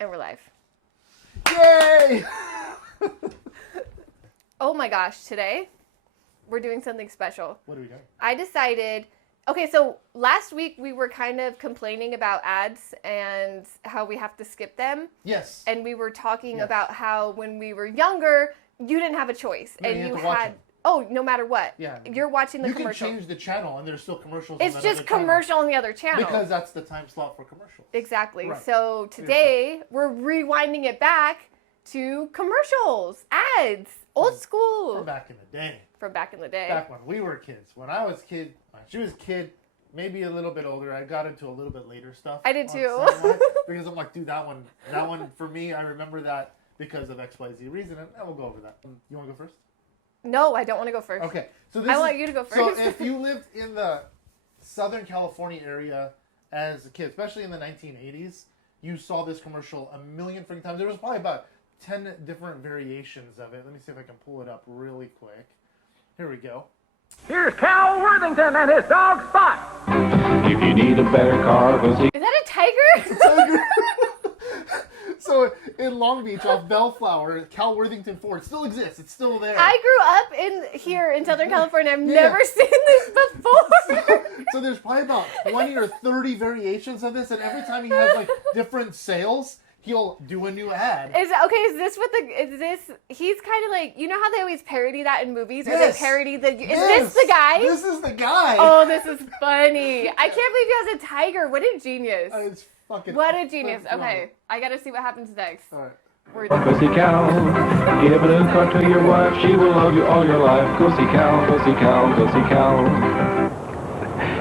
And we're live. Yay! Oh my gosh, today we're doing something special. What are we doing? I decided, okay, so last week we were kind of complaining about ads and how we have to skip them. Yes. And we were talking about how when we were younger, you didn't have a choice. No, and you you have to watch had, it. oh, no matter what. Yeah. You're watching the you commercial. You can change the channel and there's still commercials. It's on just other channel. commercial on the other channel. Because that's the time slot for commercials. Exactly. Right. So today we're rewinding it back to commercials, ads, old school. From back in the day. From back in the day. Back when we were kids. When I was kid, when she was kid, maybe a little bit older. I got into a little bit later stuff. I did too. Because I'm like, dude, that one for me, I remember that because of XYZ reason, and we'll go over that. You want to go first? No, I don't want to go first. Okay. So I want you to go first. So if you lived in the Southern California area as a kid, especially in the 1980s, you saw this commercial a million freaking times. There was probably about 10 different variations of it. Let me see if I can pull it up really quick. Here we go. Here's Cal Worthington and his dog Spot. If you need a better car, go see. Is that a tiger? So in Long Beach off Bellflower, Cal Worthington Ford still exists. It's still there. I grew up here in Southern California. I've never seen this before. So there's probably about 20 or 30 variations of this, and every time he has like different sales, he'll do a new ad. Is this he's kind of like, you know how they always parody that in movies? Or Yes. they parody is Yes. this the guy? This is the guy. Oh, this is funny. I can't believe he has a tiger. What a genius. It's fucking What a genius. phenomenal. Okay, I gotta see what happens next. All right. Go see Cal. Give a new car to your wife. She will love you all your life. Go see Cal. Go see Cal. Go see Cal.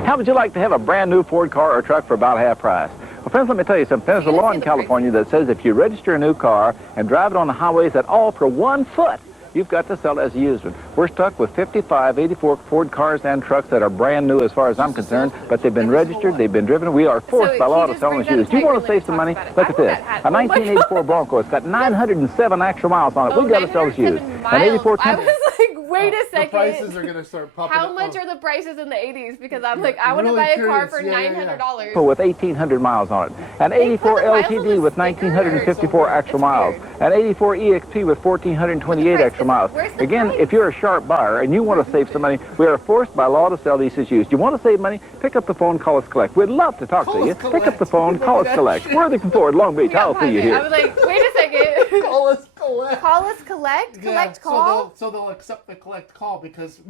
How would you like to have a brand new Ford car or truck for about half price? Well, friends, let me tell you something. There's a law in California that says if you register a new car and drive it on the highways at all for 1 foot, you've got to sell it as a used one. We're stuck with 55, 84 Ford cars and trucks that are brand new as far as I'm concerned, but they've been registered, they've been driven. We are forced by law to sell them as used. Do you want to save some money? Look at this. A 1984 Bronco. It's got 907 extra miles on it. We've got to sell it as used. An 84 I was like, wait a second. The prices are going to start popping How up. much are the prices in the 80s? Because I'm like, I want to buy a car for $900. With 1,800 miles on it. An 84 LTD with 1,954 extra miles. An 84 EXP with 1,428 extra miles. Again, if you're a sharp buyer and you want to save some money, we are forced by law to sell these as used. You want to save money? Pick up the phone, call us collect. We'd love to talk to you. Pick up the phone, call us collect. Worthington Ford, Long Beach. I'll see you here. I was like, wait a second. Call us collect. Call us collect? Collect call? So they'll accept the collect call because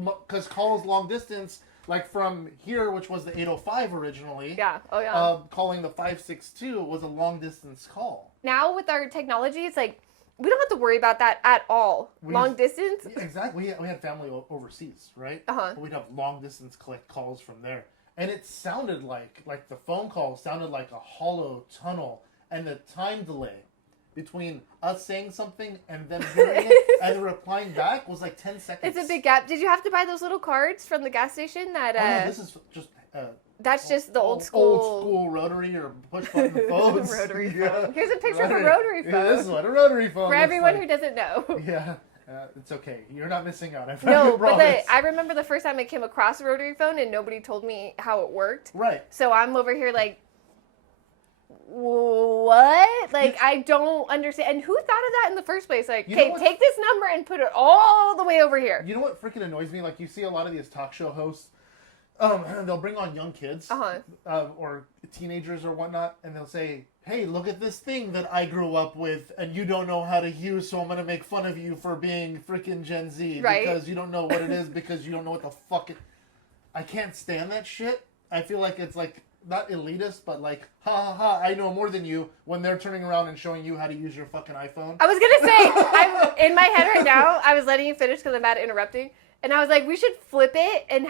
calls long distance, like from here, which was the 805 originally. Yeah. Oh, yeah. Calling the 562 was a long distance call. Now with our technology, it's like, we don't have to worry about that at all. Long distance? Exactly. We had family overseas, right? Uh-huh. But we'd have long distance collect calls from there. And it sounded like the phone call sounded like a hollow tunnel. And the time delay between us saying something and them hearing it and replying back was like 10 seconds. It's a big gap. Did you have to buy those little cards from the gas station that... Oh, no, this is just... that's just the old school rotary or push button phones. Rotary phone. Yeah. Here's a picture of a rotary phone. Yeah, this is what a rotary phone For looks everyone like. who doesn't know. Yeah, it's okay. You're not missing out. No, but I remember the first time I came across a rotary phone and nobody told me how it worked. Right. So I'm over here like, what? Like, I don't understand. And who thought of that in the first place? Like, okay, take this number and put it all the way over here. You know what freaking annoys me? Like, you see a lot of these talk show hosts, they'll bring on young kids or teenagers or whatnot, and they'll say, hey, look at this thing that I grew up with and you don't know how to use, so I'm going to make fun of you for being freaking Gen Z. Right. Because you don't know what it is, because you don't know what the fuck it... I can't stand that shit. I feel like it's like, not elitist, but like, ha ha ha, I know more than you, when they're turning around and showing you how to use your fucking iPhone. I was going to say, I'm in my head right now, I was letting you finish because I'm bad at interrupting. And I was like, we should flip it and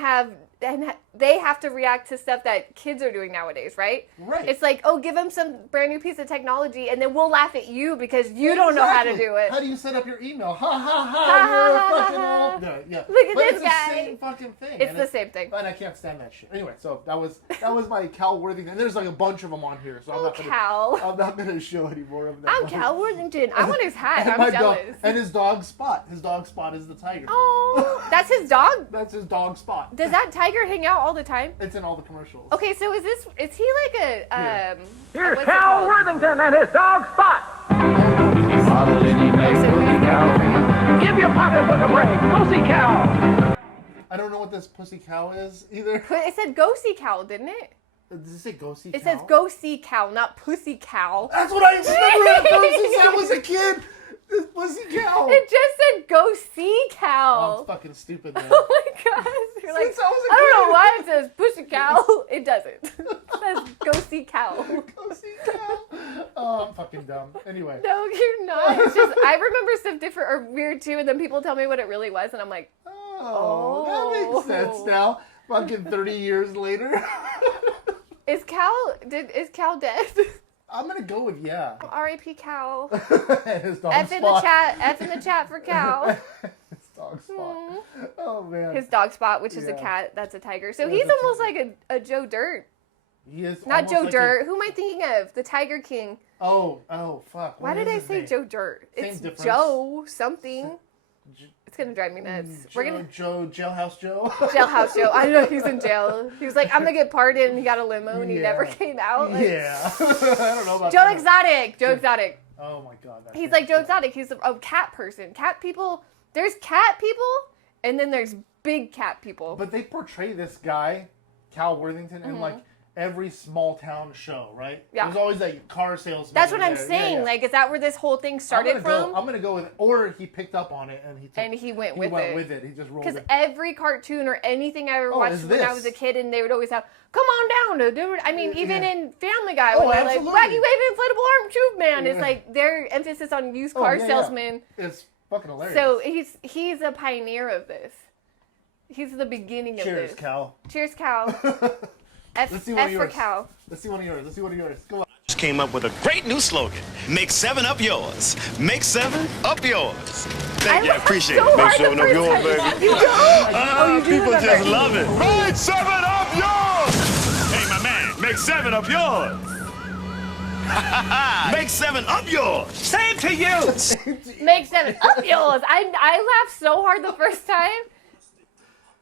they have to react to stuff that kids are doing nowadays, right? Right. It's like, oh, give them some brand new piece of technology, and then we'll laugh at you because you don't know how to do it. How do you set up your email? Ha ha ha! You're a fucking old. No, yeah. Look at but this it's guy. the same fucking thing. It's the same thing. And I can't stand that shit. Anyway, so that was my Cal Worthington. And there's like a bunch of them on here, so I'm not gonna show any more of them. I'm Cal Worthington. I want his hat. And I'm jealous. And his dog Spot. His dog Spot is the tiger. Oh, that's his dog? That's his dog Spot. Does that tiger hang out all the time? It's in all the commercials. Okay, so is he like a Here's Cal Worthington and his dog Spot. model any make. Go see Cal. Give your pocketbook a break. Go see Cal. I don't know what this pussy cow is either. But it said go see Cal, didn't it? Does it say go see It cow? says go see Cal, not pussy Cal. That's what I remember at first since I was a kid. This pussy cow. It just said go see Oh, Cal. it's fucking stupid, man. Oh my gosh. You're like, Since I was a I don't kid. know why it says pussy Cal. It doesn't. It says go see Cal. Go see cow. Oh, I'm fucking dumb. Anyway. No, you're not. It's just, I remember stuff different or weird too, and then people tell me what it really was, and I'm like, Oh, that makes sense now. Fucking 30 years later. is Cal dead? I'm gonna go with yeah. R.I.P. Cal. His dog F in the spot. chat. F in the chat for Cal. His dog spot. Oh man. His dog Spot, which is a Yeah. cat, that's a tiger. So That he's is a almost tiger. like a Joe Dirt. He is Not almost Joe like Dirt. Who am I thinking of? The Tiger King. Oh, fuck. Why What did is I his say name? Joe Dirt? Same It's difference. Joe something. It's gonna drive me nuts. We're gonna Jailhouse Joe. Jailhouse Joe. I know he's in jail. He was like, I'm gonna get pardoned, and he got a limo, and he Yeah. never came out. Like, Yeah. I don't know about Joe that. Exotic. Joe Exotic. Oh my god. that He's guy. like Joe Exotic. He's a cat person. Cat people. There's cat people, and then there's big cat people. But they portray this guy, Cal Worthington, in like every small town show, right? Yeah. There's always that car salesman. That's what I'm there. saying. Yeah, yeah. Like, is that where this whole thing started from? I'm gonna go with, or he picked up on it and He went with it. He just rolled Because it. every cartoon or anything I ever watched is when I this. was a kid, and they would always have, "Come on down to do it." I mean, even Yeah. in Family Guy, Oh, when they're like, absolutely. "Wacky waving inflatable arm tube man," it's Yeah. like their emphasis on used Oh, car yeah, yeah. salesman. It's fucking hilarious. So he's a pioneer of this. He's the beginning of cheers, this. Cal. Cheers, Cal. F, Let's see one F of for yours. Cal. Let's see one of yours. Go on. Just came up with a great new slogan. Make 7 up yours. Make 7 up yours. Thank you. I appreciate so it. Make hard 7 the up first yours, time. baby. You don't? You do People remember. just love it. Make 7 up yours. Hey, my man. Make 7 up yours. Make 7 up yours. Same to you. Make 7 up yours. I laughed so hard the first time.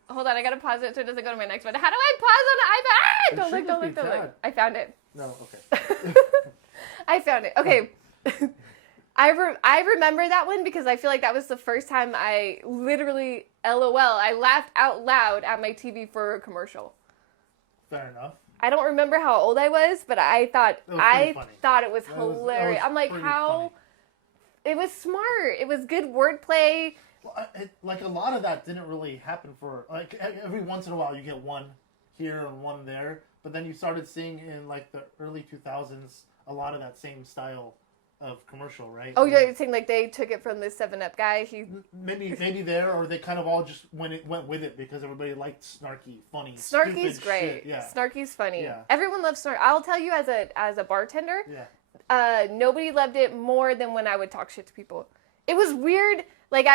Hold on, I gotta pause it so it doesn't go to my next one. How do I pause on the iPad? Ah, don't look, don't look, don't look. I found it. No, okay. I found it. Okay. I remember that one because I feel like that was the first time I literally, LOL, I laughed out loud at my TV for a commercial. Fair enough. I don't remember how old I was, but I thought It was pretty funny. it was That was hilarious. I'm like, pretty how? It was smart. It was good wordplay. Well, like a lot of that didn't really happen for like every once in a while you get one here and one there, but then you started seeing in like the early 2000s a lot of that same style of commercial, right? Oh, you're saying like they took it from this 7-Up guy? Maybe there, or they kind of all just went with it because everybody liked snarky, funny, Snarky's stupid great. shit. Yeah. Snarky's funny. Yeah. Everyone loves Snarky. I'll tell you as a bartender, Yeah. nobody loved it more than when I would talk shit to people. It was weird. Like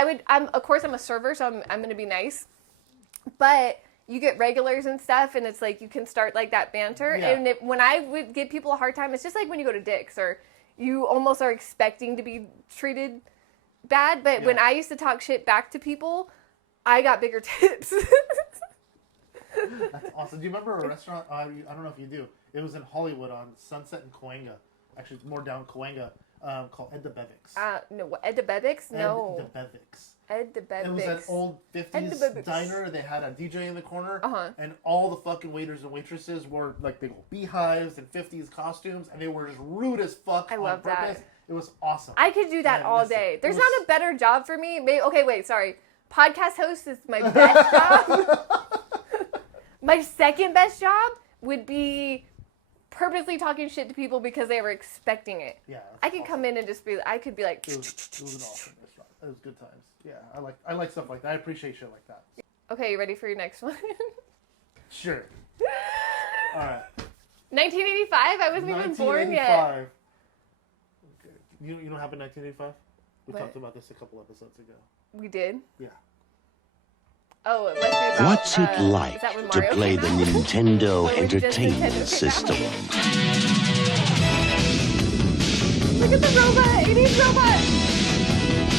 of course I'm a server, so I'm going to be nice. But you get regulars and stuff, and it's like you can start like that banter. Yeah. And when I would give people a hard time, it's just like when you go to Dick's or you almost are expecting to be treated bad. But when I used to talk shit back to people, I got bigger tips. That's awesome. Do you remember a restaurant? I don't know if you do. It was in Hollywood on Sunset and Cahuenga. Actually, it's more down Cahuenga. Called Ed DeBevick's. No, Ed DeBevick's? No. Ed DeBevick's. Ed DeBevick's. It was an old Ed 50s DeBevick's. diner. They had a DJ in the corner. Uh-huh. And all the fucking waiters and waitresses were like they were beehives and 50s costumes. And they were just rude as fuck I on love that. purpose. It was awesome. I could do that I all miss it. day. It There's was- not a better job for me. Okay, wait, sorry. Podcast host is my best job. My second best job would be purposely talking shit to people because they were expecting it. Yeah. I could come in and just be, I could be like, It was an awesome restaurant. It was good times. Yeah, I like stuff like that. I appreciate shit like that. okay, you ready for your next one? Sure. All right. 1985? I wasn't even born yet. 1985. Okay. You don't happen 1985? We What? talked about this a couple episodes ago. We did? Yeah. Oh, it must be about, What's it is like that when to Mario play came the out? Nintendo When just Entertainment Nintendo System? came out? Look at the robot! 80s robot!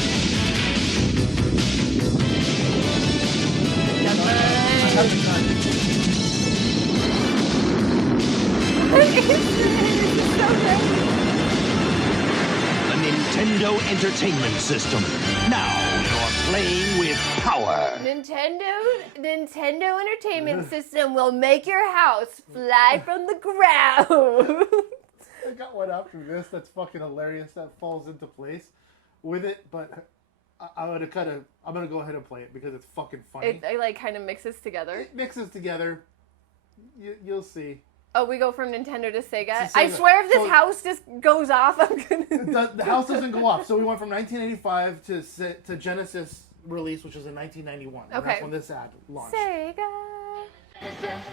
The Nintendo Entertainment System. Now you're playing with power. Nintendo Entertainment System will make your house fly from the ground. I got one after this that's fucking hilarious that falls into place with it, but I'm gonna go ahead and play it because it's fucking funny. It like kind of mixes together. It mixes together. You'll see. Oh, we go from Nintendo to Sega. I swear if this house just goes off, I'm gonna... The house doesn't go off. So we went from 1985 to Genesis release, which was in 1991. Okay. That's when this ad launched. Sega.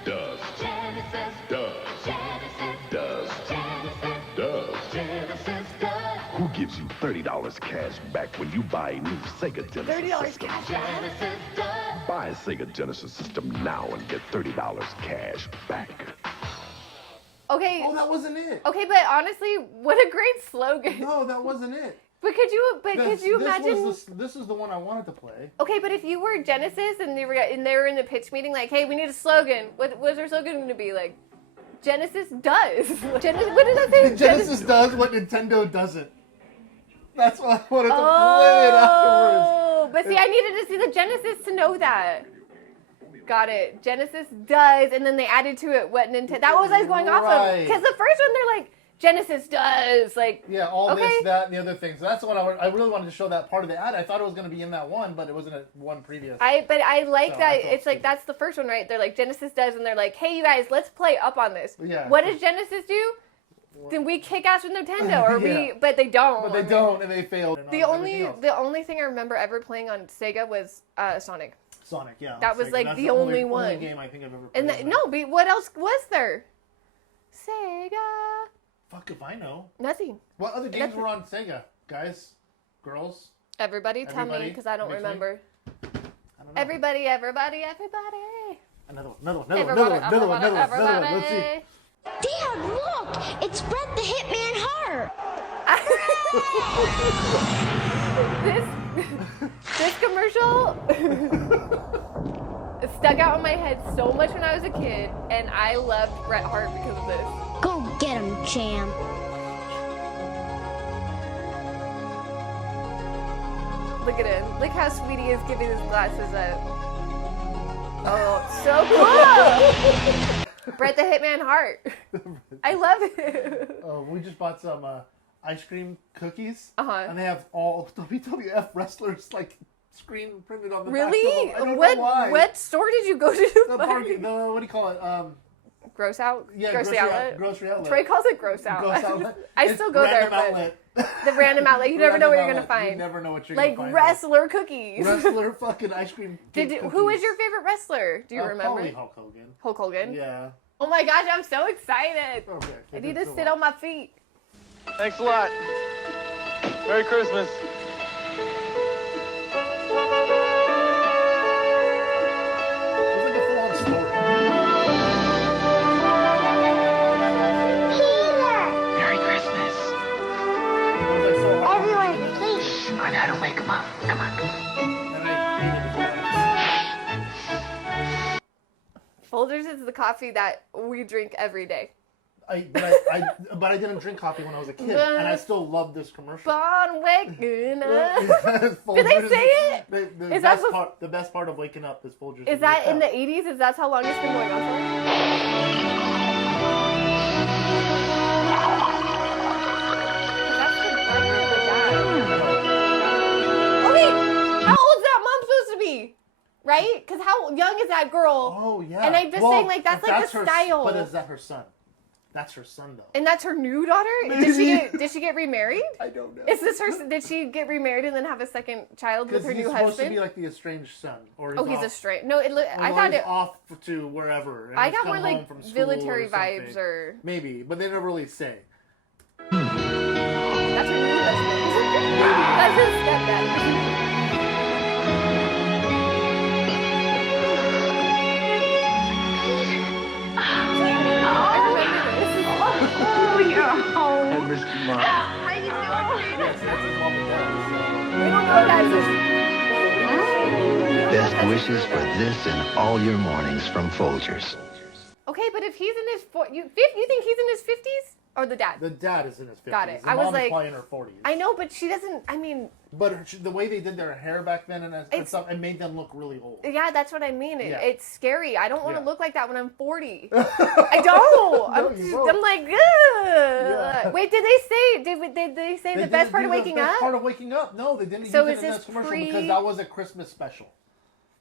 Does. Genesis. Does. Genesis. Does. Genesis. Does. Genesis. Does. Who gives you $30 cash back when you buy a new Sega Genesis $30 system? cash back. Genesis does. Buy a Sega Genesis system now and get $30 cash back. Okay. Oh, that wasn't it. Okay, but honestly, what a great slogan. No, that wasn't it. But could you imagine? This is the one I wanted to play. Okay, but if you were Genesis and they were in the pitch meeting, like, hey, we need a slogan. What's our slogan going to be? Like, Genesis does. What did I say? Genesis does what Nintendo doesn't. That's what I wanted to play it afterwards. Oh, but see, I needed to see the Genesis to know that. Got it. Genesis does, and then they added to it what Nintendo. That was what I was going off of. Because the first one, they're like, Genesis does, like, yeah, all this, that, and the other things. So that's what I really wanted to show that part of the ad. I thought it was going to be in that one, but it wasn't a one previous. But I like that it's like that's the first one, right? They're like Genesis does, and they're like, hey, you guys, let's play up on this. Yeah. What does Genesis do? Then we kick ass with Nintendo, or yeah. but they don't. But they don't, and they failed. The only thing I remember ever playing on Sega was Sonic. Sonic, yeah. That was like the only one. Only game I think I've ever played. And what else was there? Sega. Fuck if I know. Nothing. What other games were on Sega, guys, girls? Everybody, tell me because I don't remember. I don't know. Everybody. Another one. Let's see. Dad, look! It's Brett the Hitman Hart! This commercial stuck out in my head so much when I was a kid, and I loved Bret Hart because of this. Go get him, champ. Look at him. Look how Sweetie is giving his glasses up. Oh, so cool! Bret the Hitman Hart. I love it. Oh, we just bought some ice cream cookies. And they have all WWF wrestlers like screen printed on the back of really? them. I don't know why. What store did you go to? What do you call it? Gross Out? Yeah, Grocery Outlet? Grocery Outlet. Troy calls it Gross Out. Gross Outlet. I still go there, outlet. but the random outlet. You never know what you're going to find. You never know what you're going to find. Like wrestler cookies. Wrestler fucking ice cream cookies. Who was your favorite wrestler? Do you remember? Probably Hulk Hogan. Hulk Hogan? Yeah. Oh my gosh, I'm so excited. Okay. I need to sit on my feet. Thanks a lot. Merry Christmas. Merry Christmas. Everyone, please. I know how to wake 'em up. Come on. Folgers is the coffee that we drink every day. But I didn't drink coffee when I was a kid, and I still love this commercial. Born waking up. Folgers, Did they say it? The best part of waking up is Folgers. Is that in the 80s? Is that how long it's been going on for? Oh wait, how old is that mom supposed to be? Right? Because how young is that girl? Oh yeah. And I'm just saying, like that's like the style. But is that her son? That's her son, though. And that's her new daughter? Maybe. Did she get remarried? I don't know. Is this her? Did she get remarried and then have a second child with her new husband? He's supposed to be like the estranged son, or he's estranged. No, I thought it off to wherever. And I he's got more come like home from school military or something. vibes, or maybe, but they never really say. That's her new husband. That's his stepdad. Oh, you're home. And Mr. Mom. How you doing? We don't know that. Best wishes for this and all your mornings from Folgers. Okay, but if he's in his you think he's in his 50s? Or the dad? The dad is in his 50s. Got it. The I was mom is like, probably in her 40s. I know, but she doesn't. I mean, but the way they did their hair back then and stuff, it made them look really old. Yeah, that's what I mean. It's scary. I don't want to look like that when I'm 40. I don't. No, I'm like, ugh. Yeah. Wait, did they say the best part of waking up? The best part of waking up? No, they didn't use So it is in this this commercial because that was a Christmas special.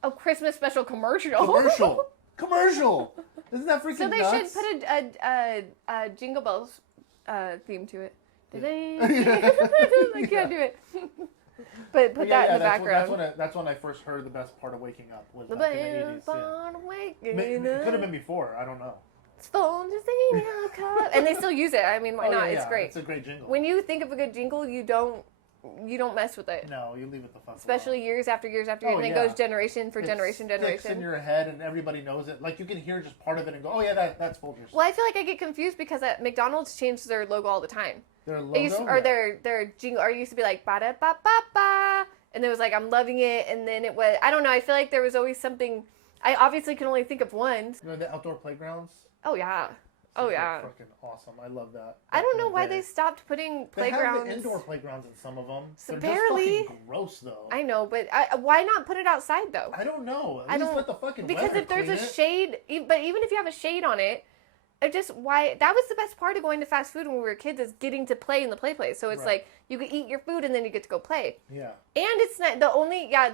A Christmas special commercial. Commercial. Isn't that freaking So they nuts? should put a Jingle Bells theme to it. I can't do it. But put that in the background. That's when I first heard the best part of waking up was The back in the 80s. best part of waking It could have been before. I don't know. It's fun to see your cup. And they still use it. I mean, why not? It's great. It's a great jingle. When you think of a good jingle, you don't mess with it. No, you leave it the fuck Especially alone. years after years after years. And it goes generation for generation. Sticks in your head and everybody knows it. Like you can hear just part of it and go, oh yeah, that's Folgers. Well, I feel like I get confused because McDonald's changed their logo all the time. Their logo? Or their jingle, or it used to be like, ba-da-ba-ba-ba. And it was like, I'm loving it. And then it was, I don't know, I feel like there was always something, I obviously can only think of one. You know, the outdoor playgrounds? Oh, yeah. Oh, yeah. Fucking awesome. I love that. I don't know why they stopped putting playgrounds. They have the indoor playgrounds in some of them. So They're barely. just fucking gross, though. I know, but why not put it outside, though? I don't know. At least let the fucking Because weather if there's a clean it. shade, but even if you have a shade on it, that was the best part of going to fast food when we were kids, is getting to play in the play place. So it's like you could eat your food and then you get to go play. Yeah. And it's not the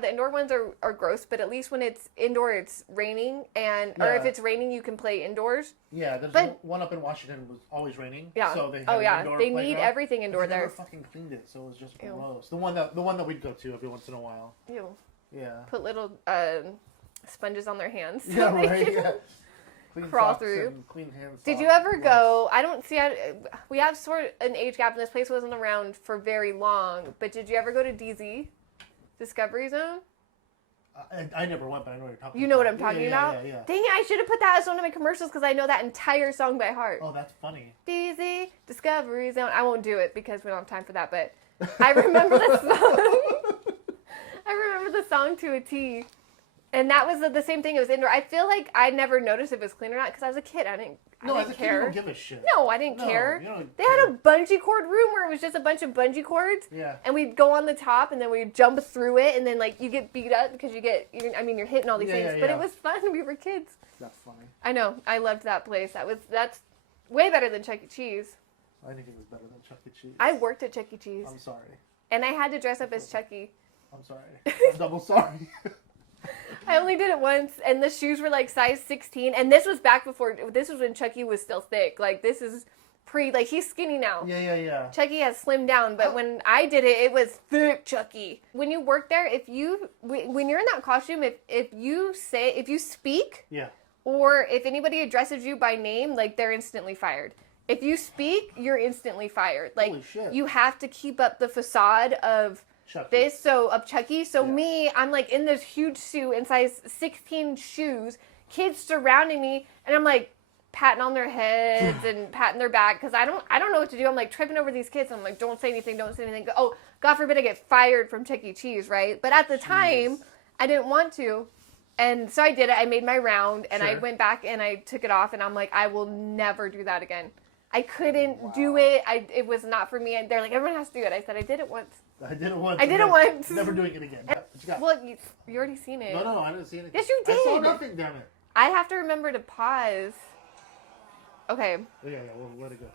indoor ones are gross, but at least when it's indoor, it's raining or if it's raining, you can play indoors. Yeah, there's one up in Washington was always raining. Yeah. So they had they need everything indoor there. They never fucking cleaned it, so it was just gross. The one that we'd go to every once in a while. Ew. Yeah. Put little sponges on their hands. So yeah, right. Yeah. Crawl through. Clean hands. Did you ever go? I don't see. We have sort of an age gap, and this place wasn't around for very long. But did you ever go to DZ, Discovery Zone? I never went, but I know what you're talking about. You know what I'm talking about? Yeah. Dang it! I should have put that as one of my commercials because I know that entire song by heart. Oh, that's funny. DZ, Discovery Zone. I won't do it because we don't have time for that. But I remember the song. I remember the song to a T. And that was the same thing. It was indoor. I feel like I never noticed if it was clean or not because I was a kid. I didn't care. You don't give a shit. No, I didn't care. They had a bungee cord room where it was just a bunch of bungee cords. Yeah. And we'd go on the top and then we'd jump through it and then like you get beat up because you're hitting all these things. But it was fun. We were kids. That's funny. I know. I loved that place. That's way better than Chuck E. Cheese. I think it was better than Chuck E. Cheese. I worked at Chuck E. Cheese. I'm sorry. And I had to dress up as Chucky. I'm sorry. I'm double sorry. I only did it once, and the shoes were like size 16, and this was when Chucky was still thick. Like, this is he's skinny now. Yeah. Chucky has slimmed down, but when I did it, it was thick Chucky. When you work there, when you're in that costume, if you speak, or if anybody addresses you by name, like, they're instantly fired. If you speak, you're instantly fired. Like, holy shit. You have to keep up the facade of Chucky. Of Chucky. So me, I'm like in this huge suit in size 16 shoes, kids surrounding me, and I'm like patting on their heads and patting their back because I don't know what to do. I'm like tripping over these kids. I'm like, don't say anything. Oh, God forbid I get fired from Chuck E. Cheese, right? But at the time, I didn't want to. And so I did it. I made my round, and I went back and I took it off, and I'm like, I will never do that again. I coulded do it. It was not for me. And they're like, everyone has to do it. I said, I did it once. I did it once. Never doing it again. Well, you already seen it. No, I didn't see anything. Yes, you did. I saw nothing, damn it. I have to remember to pause. Okay. Yeah, we'll let it go.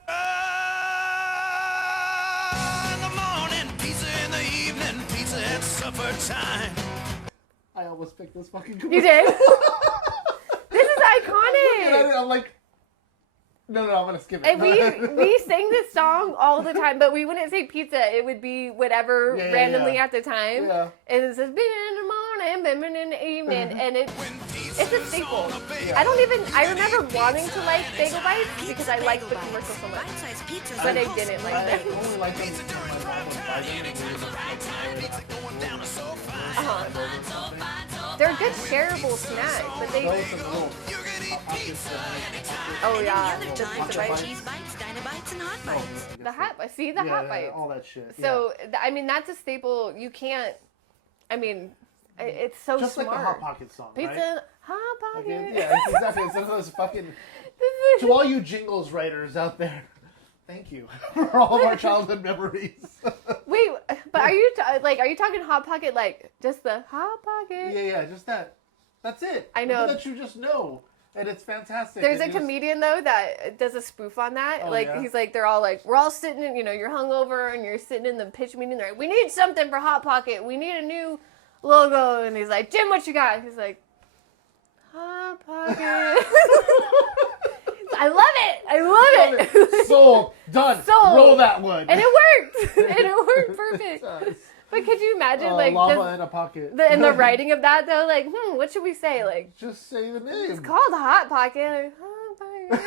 In the morning, pizza in the evening, pizza at supper time. I almost picked this fucking commercial. You did? This is iconic. I'm like, no, I'm going to skip it. And we sang this song all the time, but we wouldn't say pizza. It would be whatever randomly at the time. Yeah. And it says, been in the morning, been in the evening. And it's a staple. Yeah. I remember wanting to like bagel bites because I liked the commercial so much. But I didn't like them. I only like them because my mom would buy them. They're good shareable snacks, but they... Oh yeah, cheese bites, Dynabites, and hot bites. The hot bites, all that shit. So I mean, that's a staple. You can't. I mean, it's so just smart. Like the Hot Pocket song, Pizza, right? Hot Pocket. Yeah, exactly. It's one of those fucking. To all you jingles writers out there, Thank you for all of our childhood memories. Wait, but are you talking Hot Pocket, like just the Hot Pocket? Yeah, just that. That's it. I know. That you just know. And it's fantastic. There's a comedian, though, that does a spoof on that. He's like, they're all like, we're all sitting in, you're hungover and you're sitting in the pitch meeting. They're like, we need something for Hot Pocket. We need a new logo. And he's like, Jim, what you got? He's like, Hot Pocket. I love it. Sold. Done. Sold. Roll that one. And it worked. Perfect. But could you imagine, lava in a pocket. And the writing of that, though, like, what should we say? Like, just say the name. It's called Hot Pocket. Like, Hot Pocket.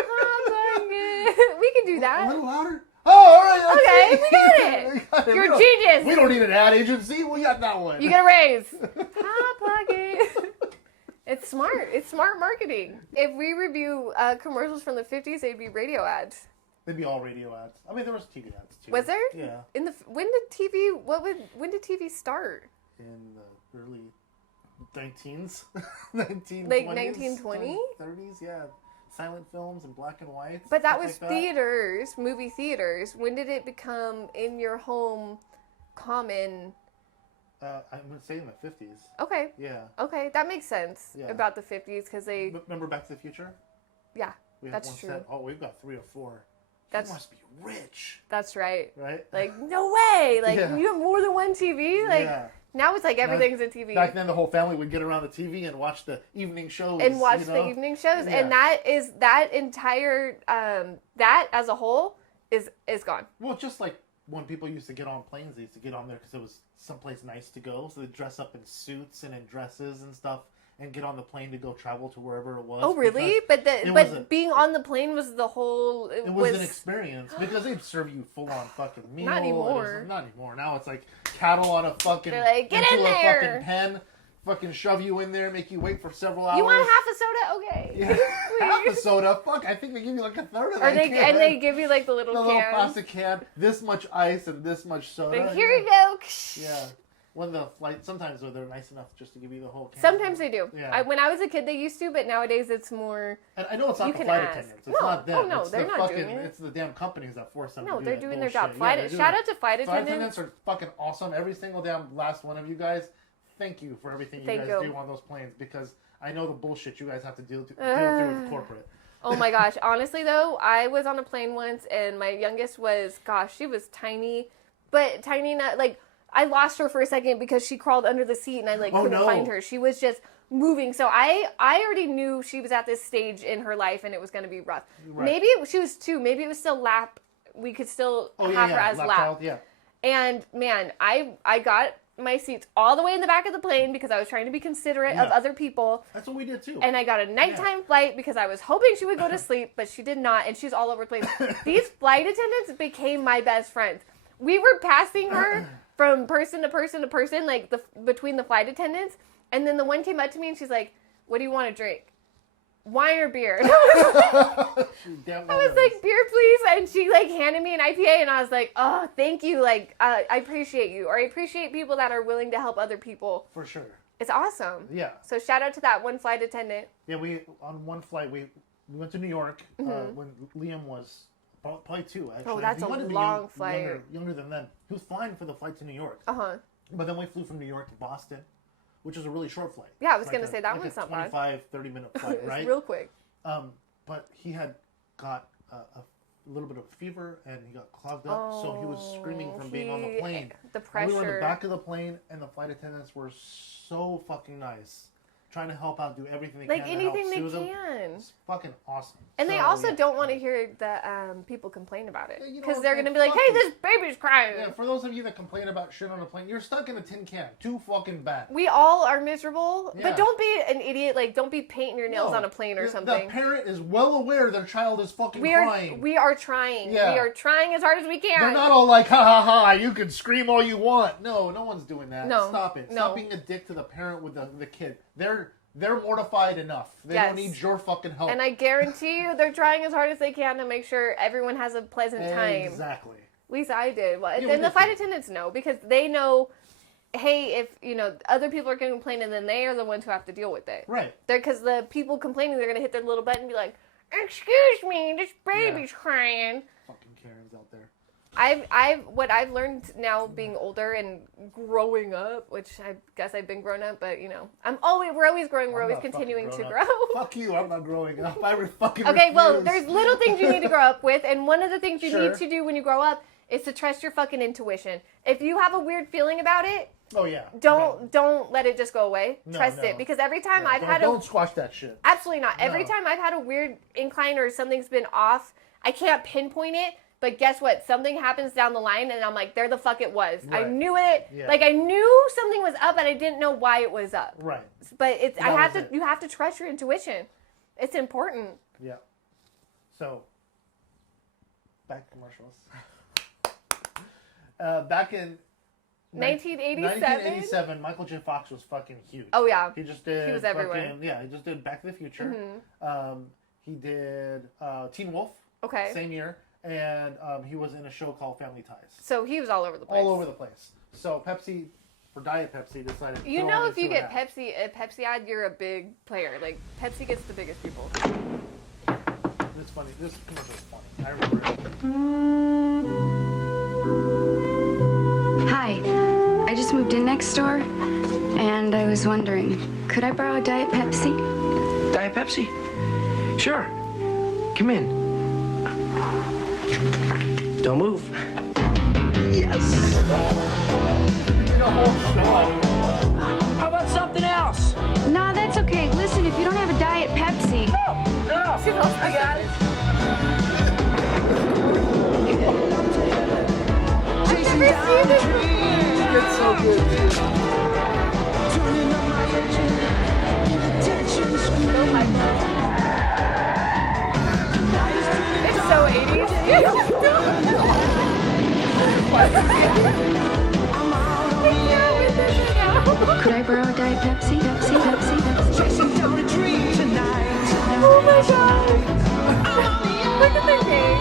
Hot Pocket. We can do that. A little louder. Oh, all right. Okay, we got it. You're a genius. We don't need an ad agency. We got that one. You get a raise. Hot Pocket. It's smart. It's smart marketing. If we review commercials from the 50s, they'd be radio ads. They'd be all radio ads. I mean, there was TV ads too. Was there? Yeah. When did TV start? In the early 19s, 1920s, like 1920, 30s. Yeah, silent films and black and white. But that was theaters, movie theaters. When did it become in your home common? I would say in the 50s. Okay. Yeah. Okay, that makes sense about the 50s because they. Remember Back to the Future? Yeah, we that's one true. Set. Oh, we've got 3 or 4. That must be rich. That's right. Right? Like, no way. Like, you have more than one TV? Like, now it's like everything's a TV. Back then, the whole family would get around the TV and watch the evening shows. The evening shows. Yeah. And that entire, that as a whole is gone. Well, just like when people used to get on planes, they used to get on there because it was someplace nice to go. So they'd dress up in suits and in dresses and stuff. And get on the plane to go travel to wherever it was. Oh, really? But being on the plane was the whole... It was an experience because they'd serve you full-on fucking meal. Not anymore. Not anymore. Now it's like cattle on a fucking... They're like, get in there! A fucking pen, fucking shove you in there, make you wait for several hours. You want half a soda? Okay. Yeah. Half a soda? Fuck, I think they give you like a third of that can. And they give you like the little little plastic can, this much ice and this much soda. Like, here you go. Yeah. When the flight, sometimes they're nice enough just to give you the whole can. Sometimes they do. Yeah. When I was a kid, they used to, but nowadays it's more. And I know it's not the flight attendants. It's not them. Oh no, they're not doing it. It's the damn companies that force them to do No, they're doing their job. Yeah, shout out to flight attendants. Flight attendants are fucking awesome. Every single damn last one of you guys. Thank you for everything you guys do on those planes because I know the bullshit you guys have to deal through with corporate. Oh my gosh. Honestly though, I was on a plane once and my youngest was, she was tiny, but tiny not like. I lost her for a second because she crawled under the seat and I couldn't find her. She was just moving. So I already knew she was at this stage in her life and it was going to be rough. Right. Maybe she was 2. Maybe it was still lap. We could still have her as lap. Child, yeah. And man, I got my seats all the way in the back of the plane because I was trying to be considerate of other people. That's what we did too. And I got a nighttime flight because I was hoping she would go to sleep, but she did not. And she's all over the place. These flight attendants became my best friends. We were passing her from person to person to person, like between the flight attendants. And then the one came up to me and she's like, what do you want to drink? Wine or beer? I was like, beer, please. And she handed me an IPA and I was like, oh, thank you. I appreciate you. Or I appreciate people that are willing to help other people. For sure. It's awesome. Yeah. So shout out to that one flight attendant. Yeah, on one flight, we went to New York when Liam was probably 2, actually. Oh, that's a long flight. Younger than then. He was flying for the flight to New York. Uh-huh. But then we flew from New York to Boston, which is a really short flight. Yeah, I was going to say that one's not bad. 25, 30-minute flight, right? It's real quick. But he had got a little bit of fever and he got clogged up, so he was screaming from being on the plane. The pressure. And we were in the back of the plane and the flight attendants were so fucking nice. Trying to help out, do everything they can. Anything they can. It's fucking awesome. And they also don't want to hear the people complain about it. Because they're going to be like, hey, this baby's crying. Yeah, for those of you that complain about shit on a plane, you're stuck in a tin can. Too fucking bad. We all are miserable. Yeah. But don't be an idiot. Don't be painting your nails on a plane or something. The parent is well aware their child is fucking crying. We are trying. Yeah. We are trying as hard as we can. They're not all like, ha ha ha, you can scream all you want. No one's doing that. No. Stop it. Stop being a dick to the parent with the kid. They're mortified enough. They don't need your fucking help. And I guarantee you they're trying as hard as they can to make sure everyone has a pleasant time. Exactly. At least I did. Well, and the flight attendants know because they know, hey, if other people are going to complain and then they are the ones who have to deal with it. Right. Because the people complaining, they're going to hit their little button and be like, excuse me, this baby's crying. Fucking Karens out there. What I've learned now being older and growing up, which I guess I've been grown up, but you know, we're always growing, we're always continuing to grow. Fuck you, I'm not growing up. I fucking Okay, refuse. well, there's little things you need to grow up with, and one of the things you need to do when you grow up is to trust your fucking intuition. If you have a weird feeling about it, don't let it just go away. Trust it, because every time don't squash that shit. Absolutely not. Every time I've had a weird incline or something's been off, I can't pinpoint it. But guess what? Something happens down the line, and I'm like, there the fuck it was. Right. I knew it. Yeah. Like, I knew something was up, and I didn't know why it was up. Right. But you have to trust your intuition. It's important. Yeah. So, back commercials. Back in 1987, Michael J. Fox was fucking huge. Oh, yeah. He just did... He was everywhere. He just did Back to the Future. Mm-hmm. He did Teen Wolf. Okay. Same year. And he was in a show called Family Ties. So he was all over the place. All over the place. So Pepsi, for Diet Pepsi, decided to You know if you get a Pepsi ad, you're a big player. Like, Pepsi gets the biggest people. It's funny. This commercial is funny. I remember it. Hi. I just moved in next door, and I was wondering, could I borrow a Diet Pepsi? Diet Pepsi? Sure. Come in. Don't move. Yes. How about something else? No, that's okay. Listen, if you don't have a Diet Pepsi... No. I got it. I've never seen this movie. It's so good. Oh my God. It's so 80s. Could I borrow a Diet Pepsi? Pepsi? Oh my God. Look at the game.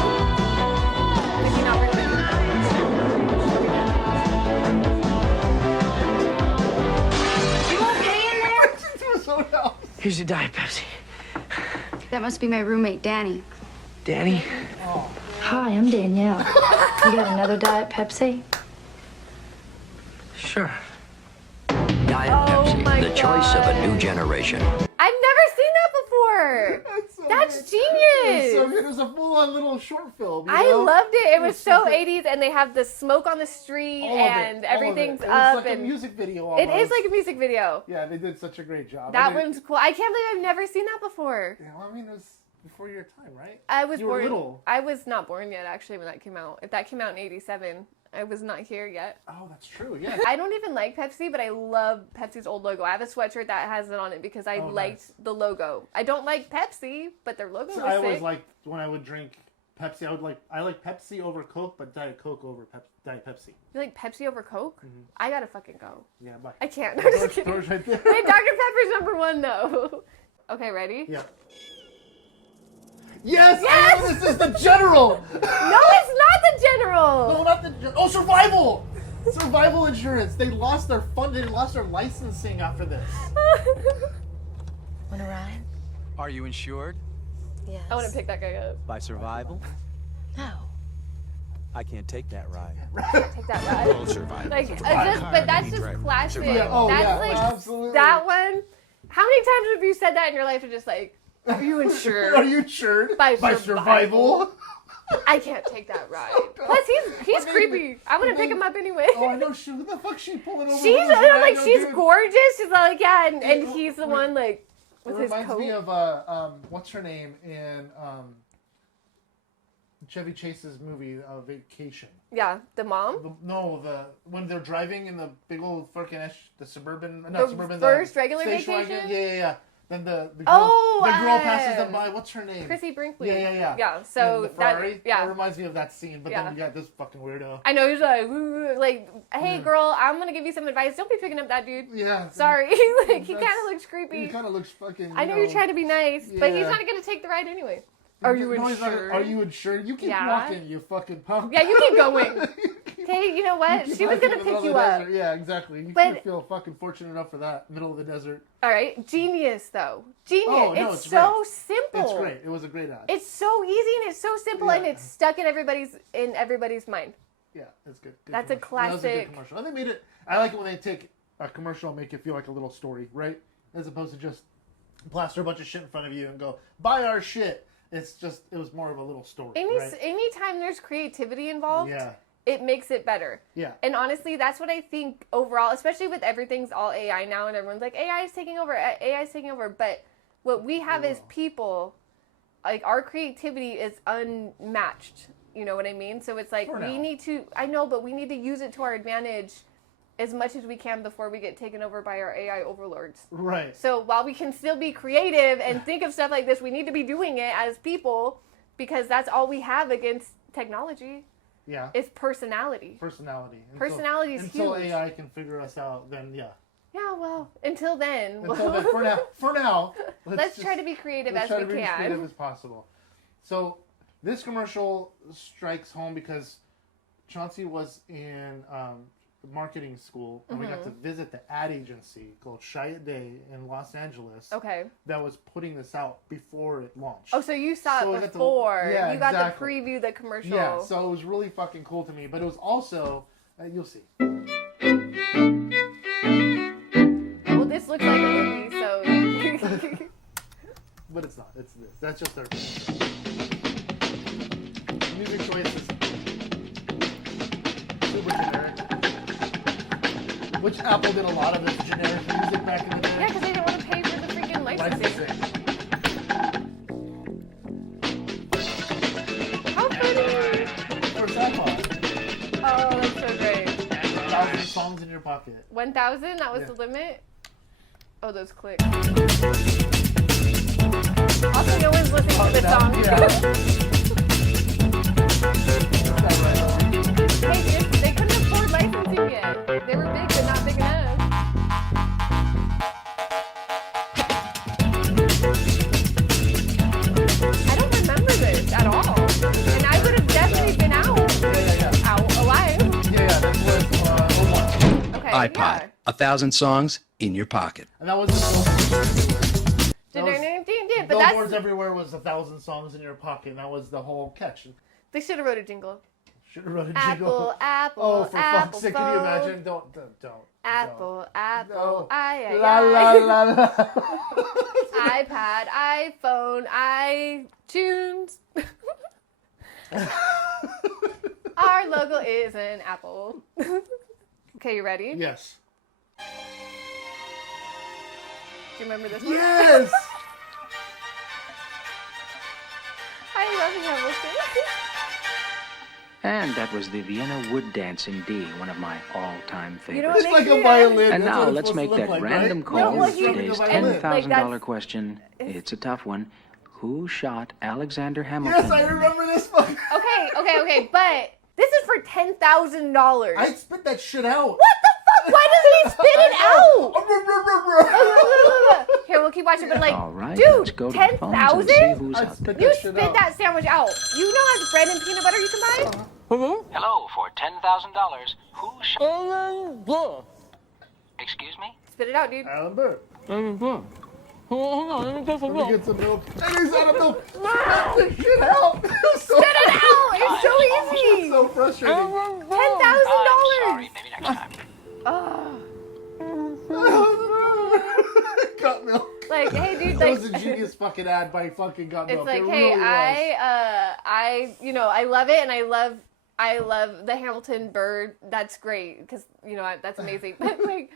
Maybe not really. You okay in there? Here's your Diet Pepsi. That must be my roommate, Danny. Danny? Hi, I'm Danielle. You got another Diet Pepsi? Sure. Diet Pepsi, the choice of a new generation. I've never seen that before. That's genius. It's so good. It was a full-on little short film. You know? I loved it. It was so 80s, and they have the smoke on the street, and everything's up. It's like a music video. Almost. It is like a music video. Yeah, they did such a great job. That one's cool. I can't believe I've never seen that before. Yeah, well, I mean, it was before your time, right? You were little. I was not born yet, actually, when that came out. If that came out in 87, I was not here yet. Oh, that's true, yeah. I don't even like Pepsi, but I love Pepsi's old logo. I have a sweatshirt that has it on it because I liked the logo. I don't like Pepsi, but their logo was sick. I always liked, when I would drink Pepsi, I like Pepsi over Coke, but Diet Coke over Diet Pepsi. You like Pepsi over Coke? Mm-hmm. I gotta fucking go. Yeah, bye. I can't. I'm just kidding. Right there. Wait, Dr. Pepper's #1, though. Okay, ready? Yeah. Yes! Yes! This is the General! No, it's not the General! No, not the General. Oh, Survival! Survival insurance. They lost their funding, lost their licensing after this. Want to ride? Are you insured? Yes. I want to pick that guy up. By Survival? No. I can't take that ride. Take that ride. Oh, Survival. But that's just classic. Yeah, absolutely. That one. How many times have you said that in your life and just like, are you insured? Are you insured? By Survival? I can't take that ride. Plus, he's creepy. I wouldn't pick him up anyway. Oh, I know. Who the fuck she pulling over? She's gorgeous. She's like, yeah, and he's the one like with his coat. Reminds me of what's her name in Chevy Chase's movie Vacation. Yeah, the mom. When they're driving in the big old fucking the first regular Vacation. Yeah. Then the girl passes them by. What's her name? Chrissy Brinkley. Yeah. Yeah. So the Ferrari. that reminds me of that scene. But then we got this fucking weirdo. I know, he's like, hey girl, I'm gonna give you some advice. Don't be picking up that dude. Yeah. Sorry. Like he kind of looks creepy. He kind of looks fucking. I know you're trying to be nice, but he's not gonna take the ride anyway. Are you insured? Are you insured? You keep walking, you fucking punk. Yeah, you keep going. Okay, Actually, you know what? She was going to pick you up. Yeah, exactly. You But- should feel fucking fortunate enough for that. Middle of the desert. All right. Genius, though. Genius. Oh, no, it's so great. simple. It's great. It was a great ad. It's so easy and it's so simple and it's stuck in everybody's mind. Yeah, that's good. That's a commercial. That was a classic. good commercial. And they made it. I like it when they take a commercial and make it feel like a little story, right? As opposed to just plaster a bunch of shit in front of you and go, buy our shit. It was more of a little story. Anytime there's creativity involved, it makes it better. Yeah. And honestly, that's what I think overall, especially with everything's all AI now and everyone's like, AI is taking over. But what we have as people, like our creativity is unmatched. You know what I mean? So it's like we need to use it to our advantage as much as we can before we get taken over by our AI overlords. Right. So while we can still be creative and think of stuff like this, we need to be doing it as people because that's all we have against technology. Yeah. Is personality. Personality. Personality is huge. Until AI can figure us out, then yeah. Yeah, well, until then. For now. Let's try to be creative as we can. Let's try to be as creative as possible. So this commercial strikes home because Chauncey was in marketing school, and we got to visit the ad agency called Chiat Day in Los Angeles. Okay. That was putting this out before it launched. Oh, so you saw it before. You got to preview the commercial. Yeah, so it was really fucking cool to me. But it was also, you'll see. Well, this looks like a movie, so. But it's not. It's this. That's just our music choices. Super generic. Which Apple did a lot of this generic music back in the day. Yeah, because they didn't want to pay for the freaking licensing. How funny! First iPod. Oh, that's so great. 1,000 songs in your pocket. 1,000? That was the limit? Oh, those clicks. Also, no one's listening to the song. Hey, they couldn't afford licensing yet. They were big, but not big enough. I don't remember this at all. And I would have definitely been out alive. Yeah, that's what Okay, iPod, 1,000 songs in your pocket. And that wasn't Billboards everywhere was 1,000 songs in your pocket. And that was the whole catch. They should have wrote a jingle. Should have wrote a jingle. Apple, oh, for Apple fuck's sake, can you imagine? Don't. Apple, no. la la la la. iPad, iPhone, iTunes. Our logo is an apple. Okay, you ready? Yes. Do you remember this one? Yes! I love Hamilton. And that was the Vienna Wood Dancing D, one of my all-time favorites. You know what It's like a violin. And That's now what let's it's make supposed that to look random like, call right? for today's $10,000 Like question. It's a tough one. Who shot Alexander Hamilton? Yes, I remember this fucking... Okay, but this is for $10,000. I spit that shit out. What the fuck? Why doesn't he spit it out? Here, we'll keep watching, but like, All right, dude, let's go to the phones and see 10,000? who's out there. You spit that sandwich out. You know how much bread and peanut butter you can buy? Hello, for $10,000, who shot... Excuse me? Spit it out, dude. Alan Burr. Let me get some milk. And he's out of milk. Spit the shit out. Spit it out. It's so easy. It's so frustrating. $10,000. Sorry, maybe next time. Got milk. Like, hey, dude, That like, was a genius fucking ad by fucking Got Milk. it's like, it hey, really was. I love it, and I love the Hamilton bird. That's great, because, that's amazing. But, like,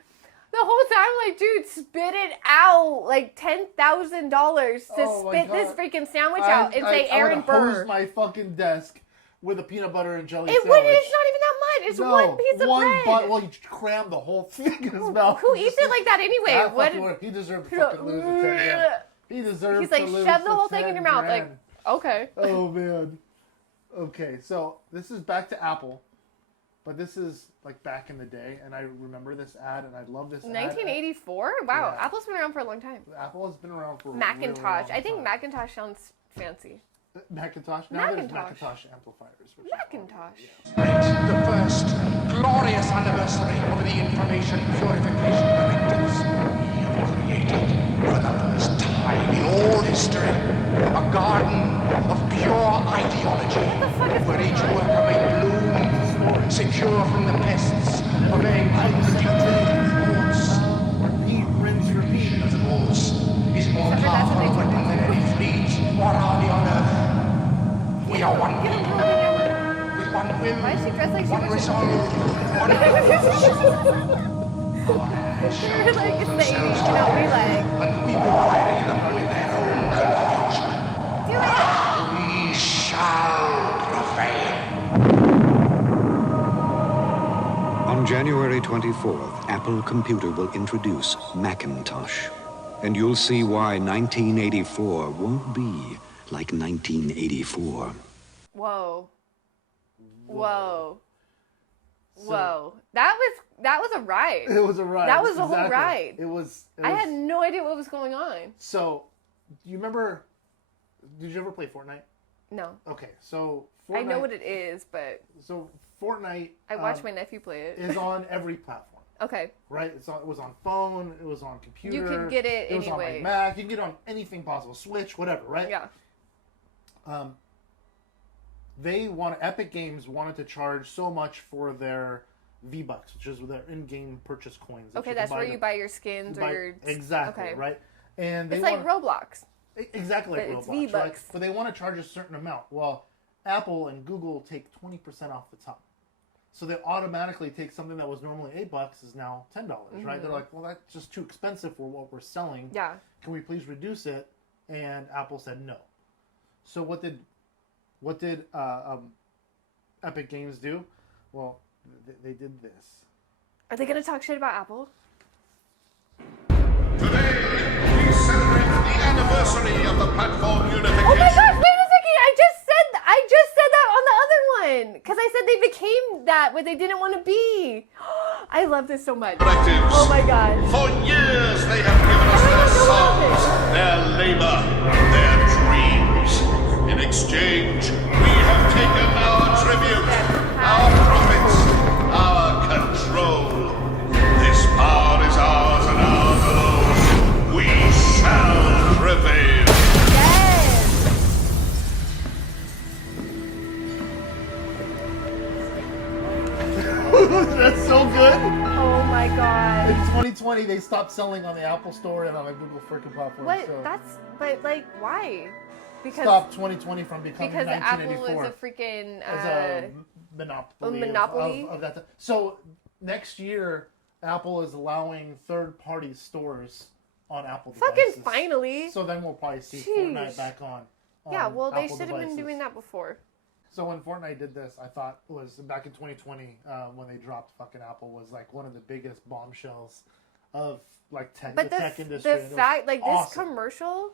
the whole time, like, dude, spit it out. Like, $10,000 to spit this freaking sandwich out and say Aaron Burr. I would hose my fucking desk with a peanut butter and jelly It's sandwich. not even that much. It's one piece of bread. Well, he crammed the whole thing in his mouth. Who eats it like that anyway? He deserved to fucking lose it. He deserved He's like, to lose shove the whole the thing in your mouth. 10 Like, grand. okay. Oh, man. Okay, so this is back to Apple. But this is like back in the day, and I remember this ad, and I love this 1984? Wow, Yeah. Apple's been around for a long time. Apple has been around for Macintosh. A really long I think time. Macintosh sounds fancy. Macintosh? Now there's Macintosh. Macintosh amplifiers. Macintosh. The first anniversary of the information purification directives, we have created, for the first time in all history, a garden of pure ideology, where each worker may bloom, secure from the pests of unpredictable thoughts. Repeat, rinse, repeat. Of thoughts is more powerful a weapon than any fleet or army on earth. We are one people, with one will, Why is she dressed like she one was resolve, one They're like it's the 80s, you know, we like. and we will bury them with their own confusion. Do it! We shall prevail. On January 24th, Apple Computer will introduce Macintosh. And you'll see why 1984 won't be like 1984. Whoa. Whoa. Whoa. That was a ride. It was a ride. That was a Exactly. whole ride. It was. I had no idea what was going on. So, do you remember? Did you ever play Fortnite? No. Okay, so Fortnite, I know what it is, but So Fortnite. I watched my nephew play it. Is on every platform. Okay. Right. It was on phone. It was on computer. You could get it It was on anyway. my Mac. You can get it on anything possible. Switch, whatever. Right. Yeah. Epic Games wanted to charge so much for their V-Bucks, which is their in-game purchase coins. Okay, that's where you buy your skins or your... Exactly, okay. right? And they it's like Roblox. Exactly like but it's Roblox, V-Bucks. right? But they want to charge a certain amount. Well, Apple and Google take 20% off the top. So they automatically take something that was normally $8 is now $10, right? They're like, well, that's just too expensive for what we're selling. Yeah. Can we please reduce it? And Apple said no. So what did Epic Games do? Well, they did this. Are they going to talk shit about Apple? Today, we celebrate the anniversary of the platform unification. Oh my gosh, wait a second! I just said that on the other one! Because I said they became that, but they didn't want to be. I love this so much. Oh my god. For years, they have given us their songs, their labor, their dreams. In exchange, we have taken our tribute, our profits, our control. This power is ours and ours alone. We shall prevail. That's so good. Oh my god. In 2020, they stopped selling on the Apple Store and on the Google freaking platform. What? So But like, why? Because stop 2020 from becoming because 1984. Apple is a freaking as a monopoly. monopoly of that. So next year, Apple is allowing third-party stores on Apple devices. Fucking finally. So then we'll probably see Jeez. Fortnite back on yeah, well, they Apple should have been devices. doing that before. So when Fortnite did this, I thought it was back in 2020 when they dropped fucking Apple was like one of the biggest bombshells of like tech, But the tech industry. the and it was fact, like, awesome. this commercial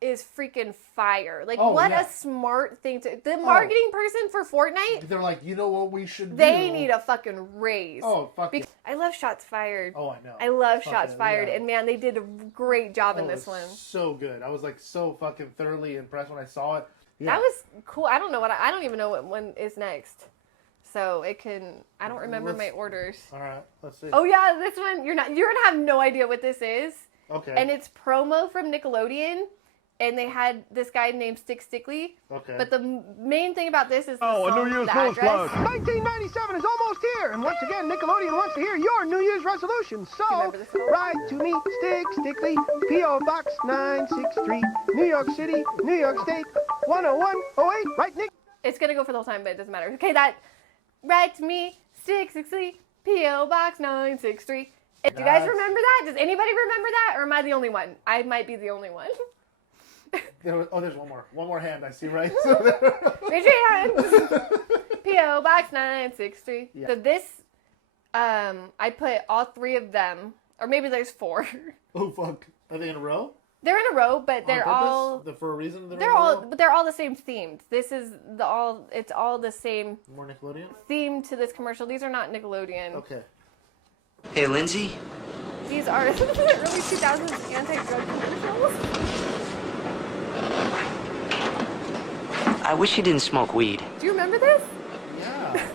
is freaking fire. Like, Oh, what yeah. a smart thing to... The marketing person for Fortnite, They're like, you know what we should do? they need a fucking raise. Oh, fuck it. I love Shots Fired. Oh, I know. I love Fuck Shots it, Fired. yeah. And, man, they did a great job in Oh, this it was one. so good. I was like so fucking thoroughly impressed when I saw it. Yeah. That was cool. I don't know I don't even know what one is next. So it can... I don't remember my orders. All right, let's see. Oh, yeah, this one, you're gonna have no idea what this is. Okay. And it's promo from Nickelodeon, and they had this guy named Stickly. Okay. But the main thing about this is the Oh, a song, New Year's the postcard. address. 1997 is almost here, and once again, Nickelodeon wants to hear your New Year's resolutions. So, write to me, Stickly, P.O. Box 963, New York City, New York State, 10108, right, Nick? It's gonna go for the whole time, but it doesn't matter. Okay, that write to me, Stickly, P.O. Box 963. Do you guys remember that? Does anybody remember that, or am I the only one? I might be the only one. There's one more. One more hand I see, right? Raise your hands. P.O. Box 963. Yeah. So this, I put all three of them, or maybe there's four. Oh fuck! Are they in a row? They're in a row, but they're On purpose? all For a reason. they're all, but they're all the same themed. This is it's all the same More Nickelodeon. theme to this commercial. These are not Nickelodeon. Okay. Hey, Lindsay. These are early 2000s anti-drug commercials. I wish you didn't smoke weed. Do you remember this? Yeah.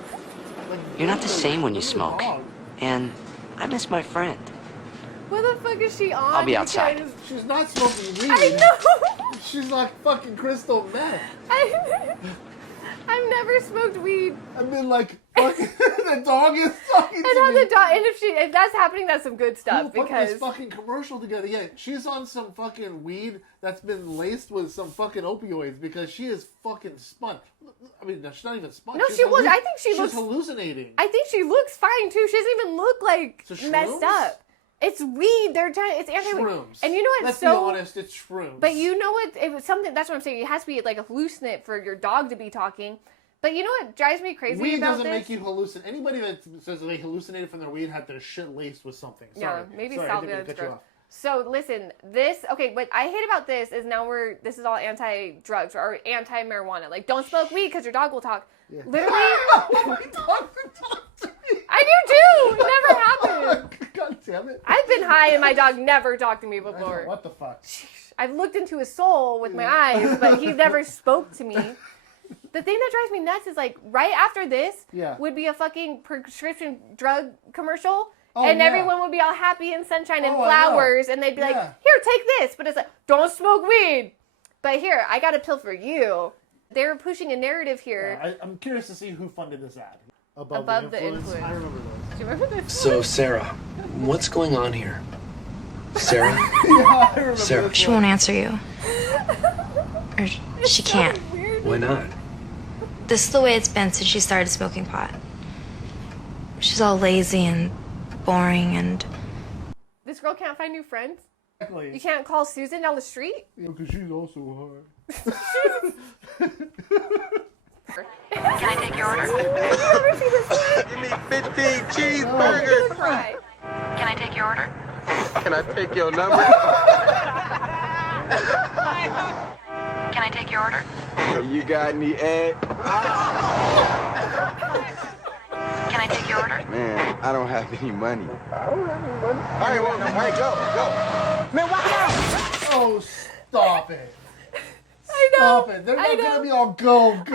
You're not the same when you smoke. And I miss my friend. What the fuck is she on? I'll be outside. She's not smoking weed. I know. She's like fucking crystal meth. I've never smoked weed. I've been like, fucking, the dog is talking to me. The dog, and if that's happening, that's some good stuff. Who put Because this fucking commercial together? Yeah, she's on some fucking weed that's been laced with some fucking opioids because she is fucking spun. I mean, she's not even spun. No, she was. I think she's looks hallucinating. I think she looks fine too. She doesn't even look like messed up. It's weed. They're trying. It's anti-weed. Shrooms. And you know what? Let's be honest. It's shrooms. But you know what? It was something. That's what I'm saying. It has to be like a hallucinant for your dog to be talking. But you know what drives me crazy weed about doesn't this? make you hallucinate. Anybody that says they hallucinated from their weed had their shit laced with something. Sorry. Yeah, maybe Sorry, salvia. So listen, what I hate about this is this is all anti-drugs or anti-marijuana. Like, don't smoke weed because your dog will talk. Yeah. Literally. My dog would talk to me. I do too. It never happened. God damn it. I've been high and my dog never talked to me before. What the fuck? I've looked into his soul with my eyes, but he never spoke to me. The thing that drives me nuts is like right after this would be a fucking prescription drug commercial. And everyone would be all happy and sunshine and flowers. And they'd be like, here, take this. But it's like, don't smoke weed. But here, I got a pill for you. They were pushing a narrative here. Yeah, I'm curious to see who funded this ad. Above the influence. I remember those. Do you remember this? So, Sarah, what's going on here? Sarah? I remember Sarah. She won't answer you. Or she can't. Why not? This is the way it's been since she started smoking pot. She's all lazy and boring and... This girl can't find new friends? Exactly. You can't call Susan down the street? Yeah, because she's also hard. Can I take your order? Give me 15 cheeseburgers. Can I take your order? Can I take your number? Can I take your order? You got any egg? Can I take your order? Man, I don't have any money. I don't have any money. All right, well, all right, go. Man, watch out! Oh, stop it. I know. Stop it. They're not going to be all go, and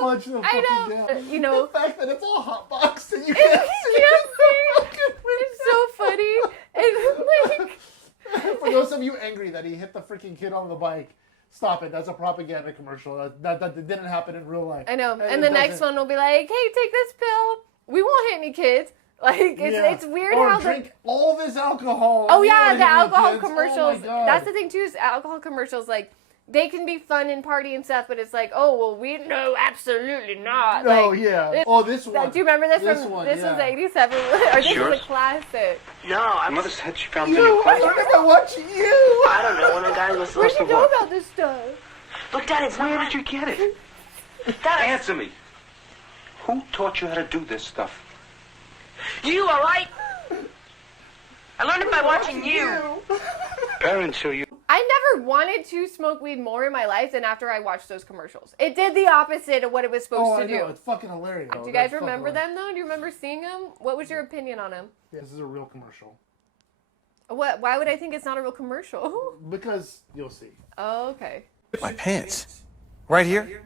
punch them I fucking know. down. You know. The fact that it's all hot boxed and you can't see It's so funny. And like... For those of you angry that he hit the freaking kid on the bike, stop it. That's a propaganda commercial. That didn't happen in real life. I know. And the next one will be like, hey, take this pill. We won't hit any kids. Like, it's weird or how drink all this alcohol. Oh, yeah, the alcohol kids. commercials. Oh, my God. That's the thing, too, is alcohol commercials, like, they can be fun and party and stuff, but it's like, oh, well, no, absolutely not. No, like, yeah. This one. Do you remember this? This from, one, this yeah. was 87. Or this Yours? is a classic. No, my mother said she found You, I learned about watching you. I don't know. One of the guys was Where supposed do you to know walk. about this stuff? Look, Dad, it's not. Where did you get it? Dad, answer me. Who taught you how to do this stuff? You, all right? I learned it by watching you. Parents show you. I never wanted to smoke weed more in my life than after I watched those commercials. It did the opposite of what it was supposed to do. It's fucking hilarious. Do you guys remember them, though? Do you remember seeing them? What was your opinion on them? Yeah, this is a real commercial. What? Why would I think it's not a real commercial? Because you'll see. Oh, okay. My pants? Right here?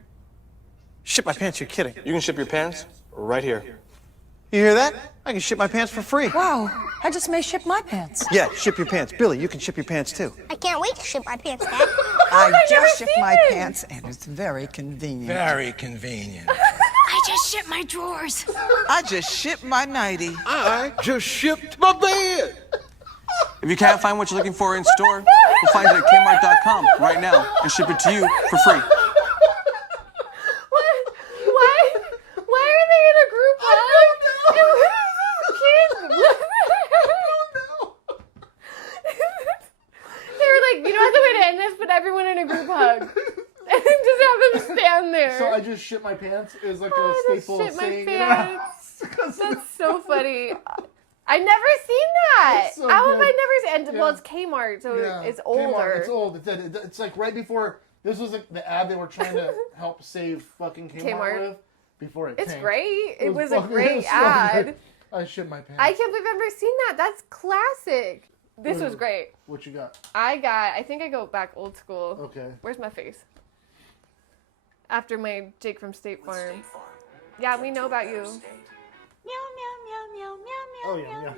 Ship my pants, you're kidding. You can ship your pants right here. You hear that? I can ship my pants for free. Wow, I just may ship my pants. Yeah, ship your pants. Billy, you can ship your pants too. I can't wait to ship my pants, Dad. I just shipped my pants, and it's very convenient. Very convenient. I just shipped my drawers. I just shipped my nightie. I just shipped my bed. If you can't find what you're looking for in store, you'll find it at Kmart.com right now and ship it to you for free. Why are they in a group hug? I don't know. They were like, you know what the way to end this? Put everyone in a group hug. And just have them stand there. So I just shit my pants is like a staple shit my saying. pants. That's so funny. I've never seen that. So How have good. I never seen? Yeah. Well, it's Kmart, so Yeah, it's older. Kmart, it's old. It's like right before. This was like the ad they were trying to help save fucking Kmart with before it It's tanked. great. It was a fucking- great it was so ad. good. I shit my pants. I can't believe I've never seen that. That's classic. This What was great. What you got? I think I go back old school. Okay. Where's my face? After my Jake from State Farm. Yeah, we know about you. Meow, meow, meow, meow, meow, meow. Oh yeah.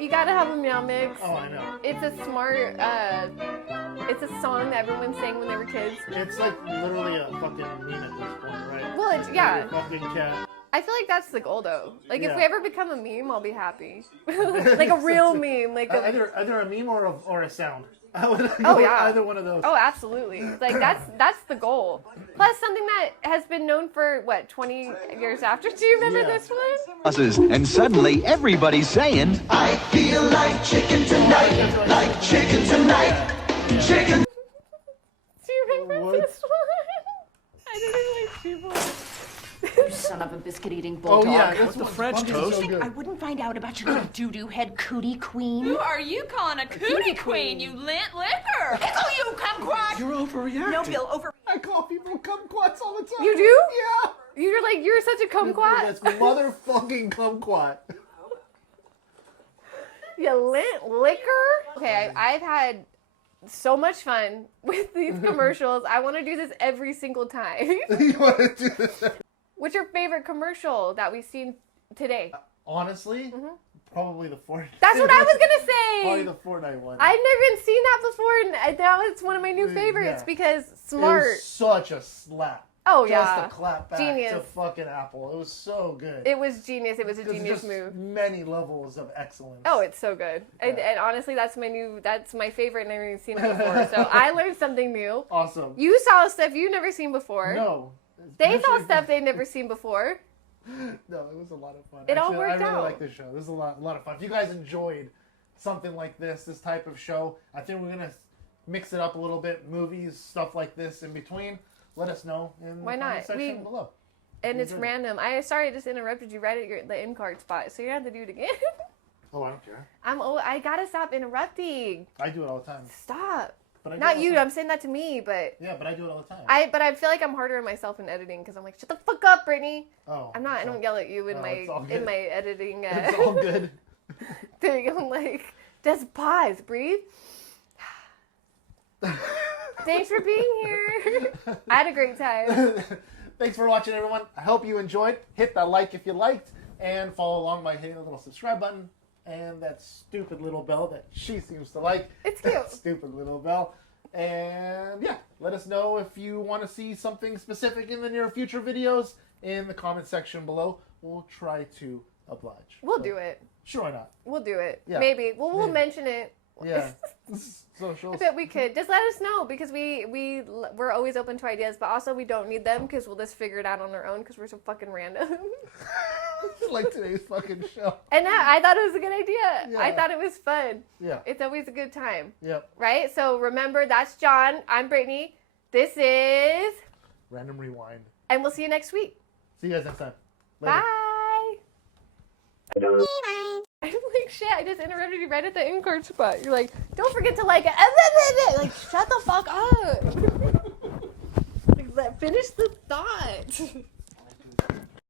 You gotta have a meow mix. Oh, I know. It's a smart, it's a song that everyone sang when they were kids. It's like literally a fucking meme at this point, right? Well, it's, yeah. Fucking cat. I feel like that's the goal, though. Like, if Yeah. we ever become a meme, I'll be happy. Like a real meme. Like either a meme or a sound. I would Oh yeah, either one of those. Oh, absolutely. Like that's the goal. Plus, something that has been known for what 20 years after. Do you remember this one? And suddenly everybody's saying, I feel like chicken tonight, like chicken tonight, chicken. Do you remember this one? I didn't like people. You son of a biscuit-eating bulldog. Oh yeah, that's With the French toast. So I wouldn't find out about your little doo-doo head cootie queen. Who are you calling a cootie queen, you lint liquor? Pickle you, kumquat! You're overreacting. No, Bill, I call people kumquats all the time. You do? Yeah. You're such a kumquat. That's motherfucking kumquat. You lint liquor? Okay, I've had so much fun with these commercials. I want to do this every single time. You want to do this? What's your favorite commercial that we've seen today? Honestly, probably the Fortnite. That's what I was gonna say. Probably the Fortnite one. I've never even seen that before, and now it's one of my new favorites because smart. It was such a slap. Oh, Just yeah. a clap back Genius. to fucking Apple. It was so good. It was genius. It was a There's genius just move. Many levels of excellence. Oh, it's so good. And honestly, that's my favorite, and I've never even seen it before. So I learned something new. Awesome. You saw stuff you've never seen before. No. They saw stuff they'd never seen before. No, it was a lot of fun. It all worked I really out. like this show. This is a lot of fun. If you guys enjoyed something like this type of show, I think we're gonna mix it up a little bit. Movies, stuff like this in between. Let us know in Why the not? comment section below. And it's Enjoy. random. Sorry I just interrupted you right at the end card spot, so you have to do it again. Oh, I don't care. I gotta stop interrupting. I do it all the time. Stop. But I do Not it all you. the time. I'm saying that to me, but Yeah, but I do it all the time. But I feel like I'm harder on myself in editing because I'm like, shut the fuck up, Brittany. Oh. I'm not. I don't yell at you in it's all good. my editing. It's all good. thing. I'm like, just pause, breathe. Thanks for being here. I had a great time. Thanks for watching, everyone. I hope you enjoyed. Hit that like if you liked, and follow along by hitting the little subscribe button and that stupid little bell that she seems to like. It's cute. Stupid little bell. And yeah, let us know if you want to see something specific in the near future videos in the comment section below. We'll try to oblige. We'll do it. Sure, why not? We'll do it. Yeah. Maybe. We'll mention it. Yeah. Socials. I bet we could. Just let us know because we're always open to ideas, but also we don't need them because we'll just figure it out on our own because we're so fucking random. Like today's fucking show. And I thought it was a good idea. Yeah. I thought it was fun. Yeah. It's always a good time. Yep. Right? So remember, that's John. I'm Brittany. This is Random Rewind. And we'll see you next week. See you guys next time. Later. Bye. I'm like, shit, I just interrupted you right at the end card spot. You're like, don't forget to like it. Like, shut the fuck up. Like, finish the thought.